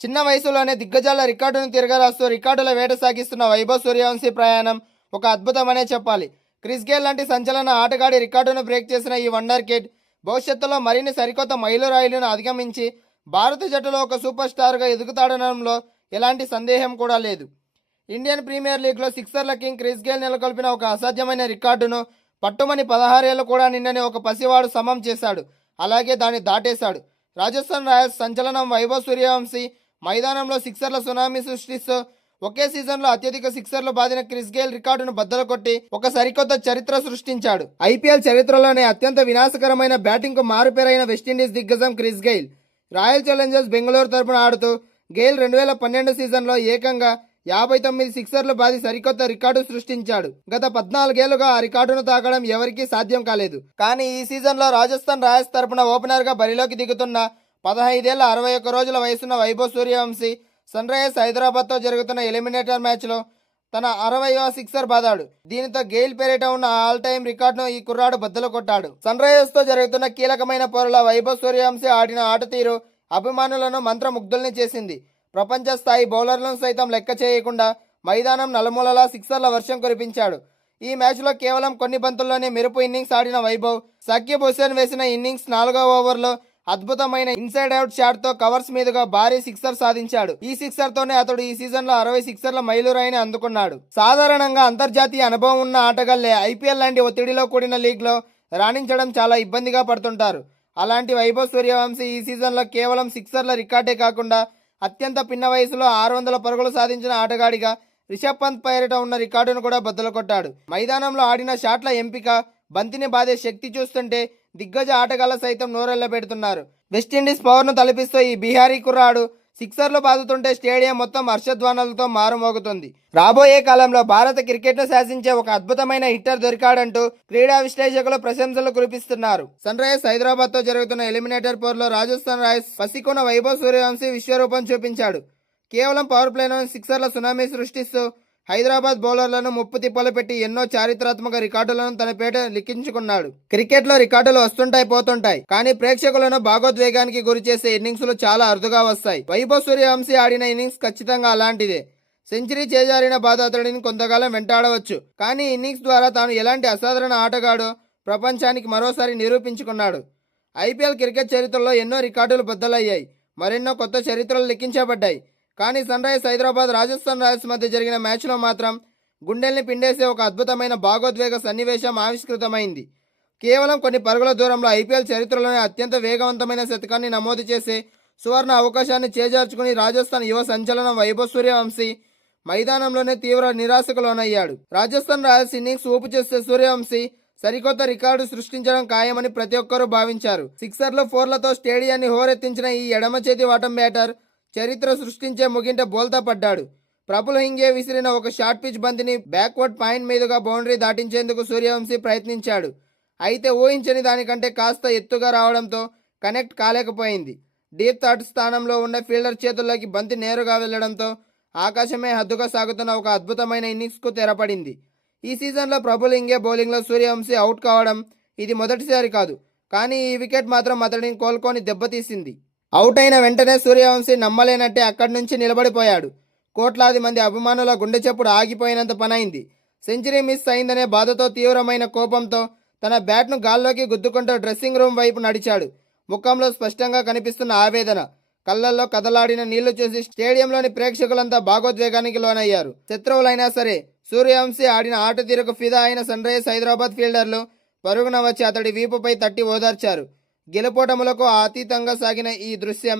చిన్న వయసులోనే దిగ్గజాల రికార్డును తిరగరాస్తూ రికార్డుల వేట సాగిస్తున్న వైభవ్ సూర్యవంశీ ప్రయాణం ఒక అద్భుతమనే చెప్పాలి. క్రిస్ గేల్ లాంటి సంచలన ఆటగాడి రికార్డును బ్రేక్ చేసిన ఈ వండర్ కిడ్ భవిష్యత్తులో మరిన్ని సరికొత్త మైలురాయిలను అధిగమించి భారత జట్టులో ఒక సూపర్ స్టార్గా ఎదుగుతాడనడంలో ఎలాంటి సందేహం కూడా లేదు. ఇండియన్ ప్రీమియర్ లీగ్లో సిక్సర్ల కింగ్ క్రిస్ గేల్ నెలకొల్పిన ఒక అసాధ్యమైన రికార్డును పట్టుమని 16 ఏళ్ళు కూడా నిన్ననే ఒక పసివాడు సమం చేశాడు. అలాగే దాన్ని దాటేశాడు. రాజస్థాన్ రాయల్స్ సంచలనం వైభవ్ సూర్యవంశీ మైదానంలో సిక్సర్ల సునామీ సృష్టిస్తూ ఒకే సీజన్లో అత్యధిక సిక్సర్లు బాదిన క్రిస్ గేల్ రికార్డును బద్దలు కొట్టి ఒక సరికొత్త చరిత్ర సృష్టించాడు. ఐపీఎల్ చరిత్రలోనే అత్యంత వినాశకరమైన బ్యాటింగ్కు మారుపేరైన వెస్టిండీస్ దిగ్గజం Chris Gayle royal Challengers Bengaluru తరపున ఆడుతూ గేల్ 2012 సీజన్లో ఏకంగా 59 సిక్సర్లు బాది సరికొత్త రికార్డు సృష్టించాడు. గత 14 ఏళ్లుగా ఆ రికార్డును తాకడం ఎవరికీ సాధ్యం కాలేదు. కానీ ఈ సీజన్లో రాజస్థాన్ రాయల్స్ తరపున ఓపెనర్గా బరిలోకి దిగుతున్న 15 ఏళ్ల 61 రోజుల వయసున్న వైభవ్ సూర్యవంశీ సన్ రైజర్స్ హైదరాబాద్తో జరుగుతున్న ఎలిమినేటర్ మ్యాచ్లో తన 60వ సిక్సర్ బాదాడు. దీనితో గెయిల్ పేరిట ఉన్న ఆల్ టైమ్ రికార్డును ఈ కుర్రాడు బద్దలు కొట్టాడు. సన్ రైజర్స్తో జరుగుతున్న కీలకమైన పోరులో వైభవ్ సూర్యవంశీ ఆడిన ఆట తీరు అభిమానులను మంత్రముగ్ధుల్ని చేసింది. ప్రపంచ స్థాయి బౌలర్లను సైతం లెక్క చేయకుండా మైదానం నలుమూలలా సిక్సర్ల వర్షం కురిపించాడు. ఈ మ్యాచ్లో కేవలం కొన్ని బంతుల్లోనే మెరుపు ఇన్నింగ్స్ ఆడిన వైభవ్ సకీబ్ హుసేన్ వేసిన ఇన్నింగ్స్ 4వ ఓవర్లో అద్భుతమైన ఇన్సైడ్ అవుట్ షాట్తో కవర్స్ మీదుగా భారీ సిక్సర్ సాధించాడు. ఈ సిక్సర్తోనే అతడు ఈ సీజన్లో 60 సిక్సర్ల మైలురాయిని అందుకున్నాడు. సాధారణంగా అంతర్జాతీయ అనుభవం ఉన్న ఆటగాళ్లే ఐపీఎల్ లాంటి ఒత్తిడిలో కూడిన లీగ్లో రాణించడం చాలా ఇబ్బందిగా పడుతుంటారు. అలాంటి వైభవ్ సూర్యవంశీ ఈ సీజన్లో కేవలం సిక్సర్ల రికార్డే కాకుండా అత్యంత పిన్న వయసులో 600 పరుగులు సాధించిన ఆటగాడిగా రిషబ్ పంత్ పేరిట ఉన్న రికార్డును కూడా బద్దలు కొట్టాడు. మైదానంలో ఆడిన షాట్ల ఎంపిక, బంతిని బాదే శక్తి చూస్తుంటే దిగ్గజ ఆటగాళ్ల సైతం నోరెళ్లబెడుతున్నారు. వెస్టిండీస్ పవర్ను తలపిస్తూ ఈ బీహారీ కుర్రాడు సిక్సర్లు బాదుతుంటే స్టేడియం మొత్తం హర్షధ్వానాలతో మారుమోగుతుంది. రాబోయే కాలంలో భారత క్రికెట్ను శాసించే ఒక అద్భుతమైన హిట్టర్ దొరికాడంటూ క్రీడా విశ్లేషకులు ప్రశంసలు కురిపిస్తున్నారు. సన్ రైజర్స్ హైదరాబాద్తో జరుగుతున్న ఎలిమినేటర్ పోరులో రాజస్థాన్ రాయల్స్ పసికొన వైభవ్ సూర్యవంశీ విశ్వరూపం చూపించాడు. కేవలం పవర్ ప్లేలోని సిక్సర్ల సునామీ సృష్టిస్తూ హైదరాబాద్ బౌలర్లను ముప్పు తిప్పలు పెట్టి ఎన్నో చారిత్రాత్మక రికార్డులను తన పేట లిఖించుకున్నాడు. క్రికెట్లో రికార్డులు వస్తుంటాయి పోతుంటాయి, కానీ ప్రేక్షకులను భాగోద్వేగానికి గురి చేసే ఇన్నింగ్స్లు చాలా అరుదుగా వస్తాయి. వైభవ్ సూర్యవంశీ ఆడిన ఇన్నింగ్స్ ఖచ్చితంగా అలాంటిదే. సెంచరీ చేజారిన బాధ అతడిని కొంతకాలం వెంటాడవచ్చు, కానీ ఇన్నింగ్స్ ద్వారా తాను ఎలాంటి అసాధారణ ఆటగాడో ప్రపంచానికి మరోసారి నిరూపించుకున్నాడు. ఐపీఎల్ క్రికెట్ చరిత్రలో ఎన్నో రికార్డులు బద్దలయ్యాయి, మరెన్నో కొత్త చరిత్రలు లిఖించబడ్డాయి. కానీ Sunrisers Hyderabad Rajasthan Royals మధ్య జరిగిన మ్యాచ్లో మాత్రం గుండెల్ని పిండేసే ఒక అద్భుతమైన భాగోద్వేగ సన్నివేశం ఆవిష్కృతమైంది. కేవలం కొన్ని పరుగుల దూరంలో ఐపీఎల్ చరిత్రలోనే అత్యంత వేగవంతమైన శతకాన్ని నమోదు చేసే సువర్ణ అవకాశాన్ని చేజార్చుకుని రాజస్థాన్ యువ సంచలనం వైభవ్ సూర్యవంశీ మైదానంలోనే తీవ్ర నిరాశకు లోనయ్యాడు. రాజస్థాన్ రాయల్స్ ఇన్నింగ్స్ ఊపు చేసే సూర్యవంశీ సరికొత్త రికార్డు సృష్టించడం ఖాయమని ప్రతి ఒక్కరూ భావించారు. సిక్సర్లు, ఫోర్లతో స్టేడియాన్ని హోరెత్తించిన ఈ ఎడమ చేతి వాటం బ్యాటర్ చరిత్ర సృష్టించే ముగింట బోల్తా పడ్డాడు. ప్రఫుల్ హింగే విసిరిన ఒక షార్ట్ పిచ్ బంతిని బ్యాక్వర్డ్ పాయింట్ మీదుగా బౌండరీ దాటించేందుకు సూర్యవంశీ ప్రయత్నించాడు. అయితే ఊహించని దానికంటే కాస్త ఎత్తుగా రావడంతో కనెక్ట్ కాలేకపోయింది. డీప్ థర్డ్ స్థానంలో ఉన్న ఫీల్డర్ చేతుల్లోకి బంతి నేరుగా వెళ్లడంతో ఆకాశమే హద్దుగా సాగుతున్న ఒక అద్భుతమైన ఇన్నింగ్స్కు తెరపడింది. ఈ సీజన్లో ప్రఫుల్ హింగే బౌలింగ్లో సూర్యవంశీ అవుట్ కావడం ఇది మొదటిసారి కాదు, కానీ ఈ వికెట్ మాత్రం అతడిని కోలుకొని దెబ్బతీసింది. అవుట్ అయిన వెంటనే సూర్యవంశీ నమ్మలేనట్టే అక్కడి నుంచి నిలబడిపోయాడు. కోట్లాది మంది అభిమానుల గుండె చప్పుడు ఆగిపోయినంత పనైంది. సెంచరీ మిస్ అయిందనే బాధతో తీవ్రమైన కోపంతో తన బ్యాట్ను గాల్లోకి గుద్దుకుంటూ డ్రెస్సింగ్ రూమ్ వైపు నడిచాడు. ముఖంలో స్పష్టంగా కనిపిస్తున్న ఆవేదన, కళ్ళల్లో కదలాడిన నీళ్లు చూసి స్టేడియంలోని ప్రేక్షకులంతా భాగోద్వేగానికి లోనయ్యారు. శత్రువులైనా సరే సూర్యవంశీ ఆడిన ఆట తీరుకు ఫిదా అయిన సన్ రైజర్స్ హైదరాబాద్ ఫీల్డర్లు పరుగున వచ్చి అతడి వీపుపై తట్టి ఓదార్చారు. గెలుపోటములకు అతీతంగా సాగిన ఈ దృశ్యం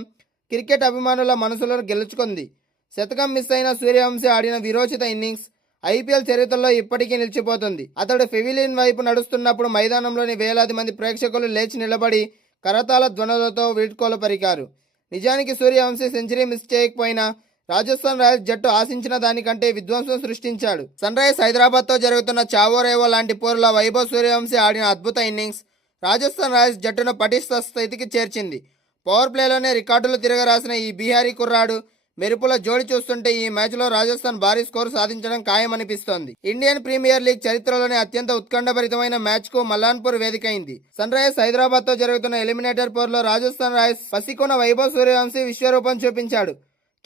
క్రికెట్ అభిమానుల మనసులను గెలుచుకుంది. శతకం మిస్ అయిన సూర్యవంశీ ఆడిన విరోచిత ఇన్నింగ్స్ ఐపీఎల్ చరిత్రలో ఇప్పటికీ నిలిచిపోతుంది. అతడు పెవిలియన్ వైపు నడుస్తున్నప్పుడు మైదానంలోని వేలాది మంది ప్రేక్షకులు లేచి నిలబడి కరతాళ ధ్వనులతో వీడ్కోలు పలికారు. నిజానికి సూర్యవంశీ సెంచరీ మిస్ చేయకపోయినా రాజస్థాన్ రాయల్స్ జట్టు ఆశించిన దానికంటే విధ్వంసం సృష్టించాడు. సన్ రైజర్స్ హైదరాబాద్తో జరుగుతున్న చావో రేవో లాంటి పోరులో వైభవ్ సూర్యవంశీ ఆడిన అద్భుత ఇన్నింగ్స్ రాజస్థాన్ రాయల్స్ జట్టును పటిష్ట స్థితికి చేర్చింది. పవర్ ప్లేలోనే రికార్డులు తిరగరాసిన ఈ బీహారీ కుర్రాడు మెరుపుల జోడి చూస్తుంటే ఈ మ్యాచ్లో రాజస్థాన్ భారీ స్కోరు సాధించడం ఖాయమనిపిస్తోంది. ఇండియన్ ప్రీమియర్ లీగ్ చరిత్రలోనే అత్యంత ఉత్కంఠభరితమైన మ్యాచ్కు మలాన్పూర్ వేదికైంది. సన్ రైజర్స్ హైదరాబాద్తో జరుగుతున్న ఎలిమినేటర్ పోరులో రాజస్థాన్ రాయల్స్ పసికొన వైభవ్ సూర్యవంశీ విశ్వరూపం చూపించాడు.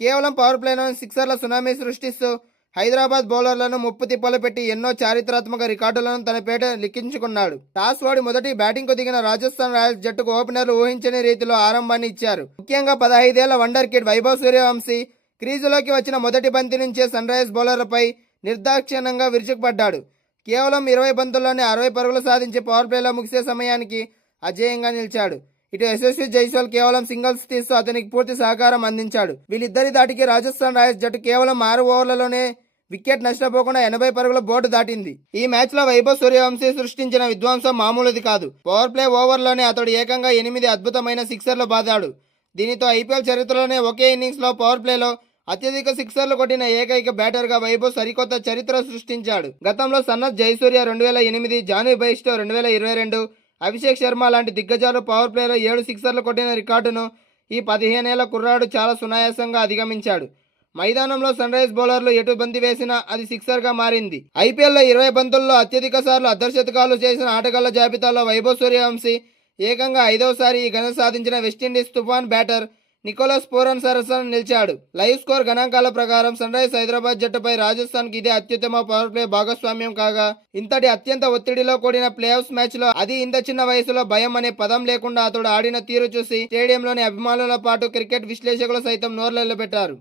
కేవలం పవర్ ప్లేలోని సిక్సర్ల సునామీ సృష్టిస్తూ హైదరాబాద్ బౌలర్లను ముప్పు తిప్పలు పెట్టి ఎన్నో చారిత్రాత్మక రికార్డులను తన పేట లిఖించుకున్నాడు. టాస్ ఓడి మొదటి బ్యాటింగ్కు దిగిన రాజస్థాన్ రాయల్స్ జట్టుకు ఓపెనర్లు ఊహించని రీతిలో ఆరంభాన్ని ఇచ్చారు. ముఖ్యంగా 15 ఏళ్ల వండర్ కిడ్ వైభవ్ సూర్యవంశీ క్రీజులోకి వచ్చిన మొదటి బంతి నుంచే సన్ రైజర్స్ బౌలర్లపై నిర్దాక్షిణ్యంగా విరుచుకుపడ్డాడు. కేవలం 20 బంతుల్లోనే 60 పరుగులు సాధించి పవర్ ప్లేలో ముగిసే సమయానికి అజేయంగా నిలిచాడు. ఇటు యశస్వి జైస్వాల్ కేవలం సింగిల్స్ తీస్తూ అతనికి పూర్తి సహకారం అందించాడు. వీళ్ళిద్దరి దాటికి రాజస్థాన్ రాయల్స్ జట్టు కేవలం 6 ఓవర్లలోనే వికెట్ నష్టపోకుండా 80 పరుగుల బోర్డు దాటింది. ఈ మ్యాచ్ లో వైభవ్ సూర్యవంశీ సృష్టించిన విధ్వంసం మామూలుది కాదు. పవర్ ప్లే ఓవర్లోనే అతడు ఏకంగా 8 అద్భుతమైన సిక్సర్లు బాదాడు. దీనితో ఐపీఎల్ చరిత్రలోనే ఒకే ఇన్నింగ్స్ లో పవర్ ప్లేలో అత్యధిక సిక్సర్లు కొట్టిన ఏకైక బ్యాటర్ గా వైభవ్ సరికొత్త చరిత్ర సృష్టించాడు. గతంలో సన్నత్ జయసూర్య 2008, జానీ బైస్టో 2022, అభిషేక్ శర్మ లాంటి దిగ్గజాలు పవర్ ప్లేలో 7 సిక్సర్లు కొట్టిన రికార్డును ఈ 15 ఏళ్ల కుర్రాడు చాలా సునాయాసంగా అధిగమించాడు. మైదానంలో సన్ రైజ్ బౌలర్లు ఎటు బంతి వేసినా అది సిక్సర్ గా మారింది. ఐపీఎల్లో 20 బంతుల్లో అత్యధిక సార్లు అర్ధశతకాలు చేసిన ఆటగాళ్ల జాబితాలో వైభవ్ సూర్యవంశీ ఏకంగా 5వసారి ఈ ఘనత సాధించిన వెస్టిండీస్ తుఫాన్ బ్యాటర్ నికోలస్ పూరన్ సరసన నిలిచాడు. లైవ్ స్కోర్ గణాంకాల ప్రకారం సన్ రైజ్ హైదరాబాద్ జట్టుపై రాజస్థాన్ కి ఇదే అత్యుత్తమ పవర్ ప్లే భాగస్వామ్యం కాగా, ఇంతటి అత్యంత ఒత్తిడిలో కూడిన ప్లే ఆఫ్స్ మ్యాచ్ లో అది ఇంత చిన్న వయసులో భయం అనే పదం లేకుండా అతడు ఆడిన తీరు చూసి స్టేడియంలోని అభిమానుల పాటు క్రికెట్ విశ్లేషకులు సైతం నోర్లెళ్లబెట్టారు.